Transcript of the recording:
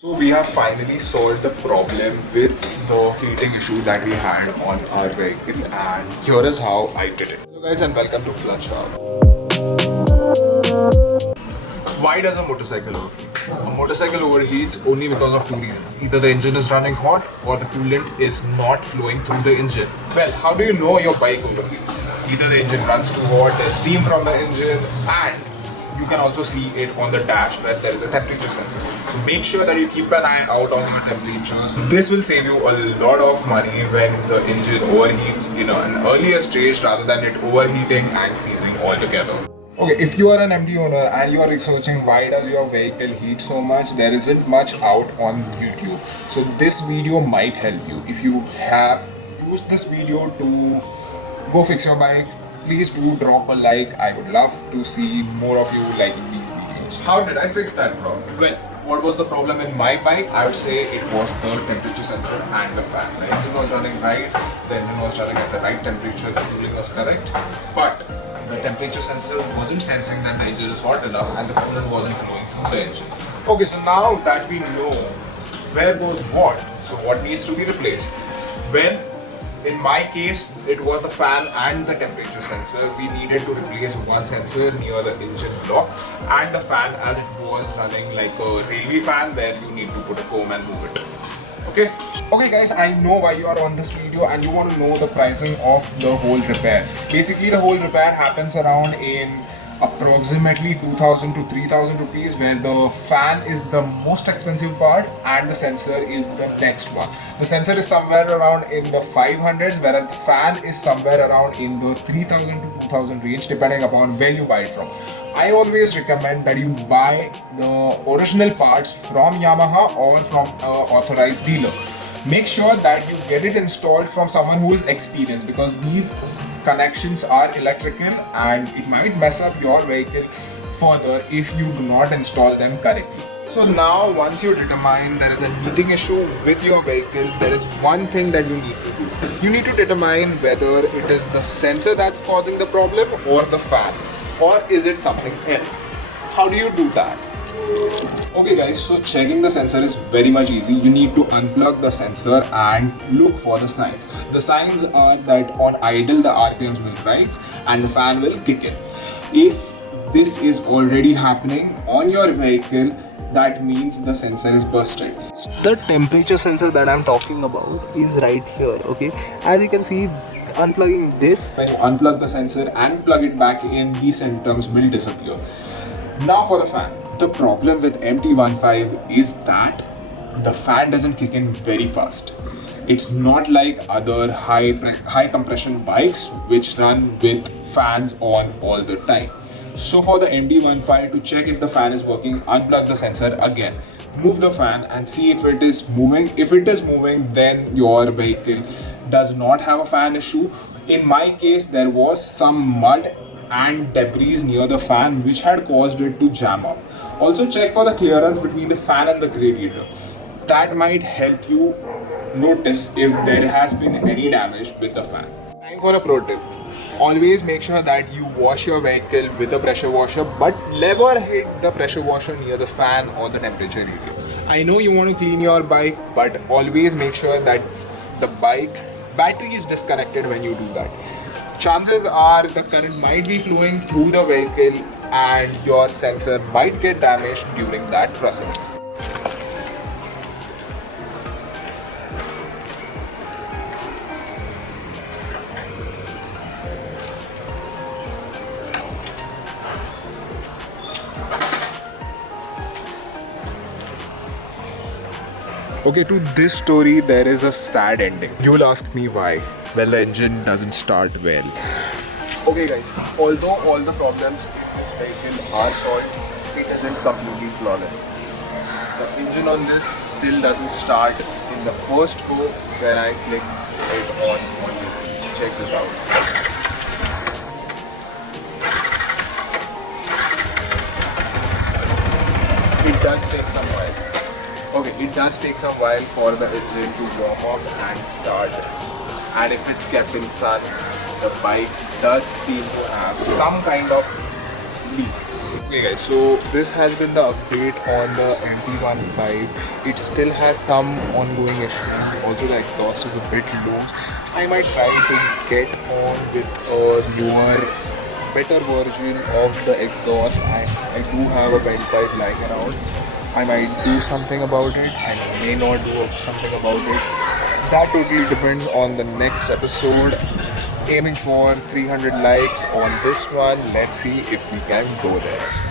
So we have finally solved the problem with the heating issue that we had on our vehicle, and here is how I did it. Hello guys and welcome to Clutch Hub. Why does a motorcycle overheat? A motorcycle overheats only because of two reasons. Either the engine is running hot or the coolant is not flowing through the engine. Well, how do you know your bike overheats? Either the engine runs too hot, there's steam from the engine, and you can also see it on the dash that there is a temperature sensor. So make sure that you keep an eye out on your temperatures. This will save you a lot of money when the engine overheats in an earlier stage rather than it overheating and seizing altogether. Okay, if you are an MT owner and you are researching why does your vehicle heat so much, there isn't much out on YouTube. So this video might help you. If you have used this video to go fix your bike, please do drop a like. I would love to see more of you liking these videos. How did I fix that problem? Well, what was the problem in my bike? I would say it was the temperature sensor and the fan. The engine was running right, the engine was running at the right temperature, the cooling was correct, but the temperature sensor wasn't sensing that the engine is hot enough and the coolant wasn't flowing through the engine. Okay, so now that we know where goes what, so what needs to be replaced? Well, in my case, it was the fan and the temperature sensor. We needed to replace one sensor near the engine block and the fan as it was running like a railway fan where you need to put a comb and move it. Okay guys, I know why you are on this video and you want to know the pricing of the whole repair. Basically, the whole repair happens around in approximately 2000 to 3000 rupees, where the fan is the most expensive part and the sensor is the next one. The sensor is somewhere around in the 500s, whereas the fan is somewhere around in the 3000 to 2000 range, depending upon where you buy it from. I always recommend that you buy the original parts from Yamaha or from an authorized dealer. Make sure that you get it installed from someone who is experienced, because these connections are electrical and it might mess up your vehicle further if you do not install them correctly. So now, once you determine there is a heating issue with your vehicle, there is one thing that you need to do. You need to determine whether it is the sensor that's causing the problem or the fan, or is it something else. How do you do that? Okay guys, so checking the sensor is very much easy. You need to unplug the sensor and look for the signs. The signs are that on idle the RPMs will rise and the fan will kick in. If this is already happening on your vehicle, that means the sensor is busted. The temperature sensor that I'm talking about is right here. Okay, as you can see, unplugging this, when you unplug the sensor and plug it back in, these symptoms will disappear. Now for the fan. The problem with MT15 is that the fan doesn't kick in very fast. It's not like other high compression bikes which run with fans on all the time. So for the MT15, to check if the fan is working, unplug the sensor again. Move the fan and see if it is moving. If it is moving, then your vehicle does not have a fan issue. In my case, there was some mud and debris near the fan which had caused it to jam up. Also check for the clearance between the fan and the radiator. That might help you notice if there has been any damage with the fan. Time for a pro tip. Always make sure that you wash your vehicle with a pressure washer, but never hit the pressure washer near the fan or the temperature area. I know you want to clean your bike, but always make sure that the bike battery is disconnected when you do that. Chances are the current might be flowing through the vehicle and your sensor might get damaged during that process. Okay, to this story there is a sad ending. You will ask me why. Well, the engine doesn't start well. Okay guys, although all the problems in this vehicle are solved, it isn't completely flawless. The engine on this still doesn't start in the first go when I click it on this. Check this out. It does take some while. Okay, it does take some while for the engine to warm up and start. And if it's kept in sun, the bike does seem to have some kind of leak. Okay guys, so this has been the update on the MT15. It still has some ongoing issues. Also the exhaust is a bit loose. I might try to get on with a newer, better version of the exhaust. I do have a bent pipe lying around. I might do something about it. I may not do something about it. That totally depends on the next episode. Aiming for 300 likes on this one. Let's see if we can go there.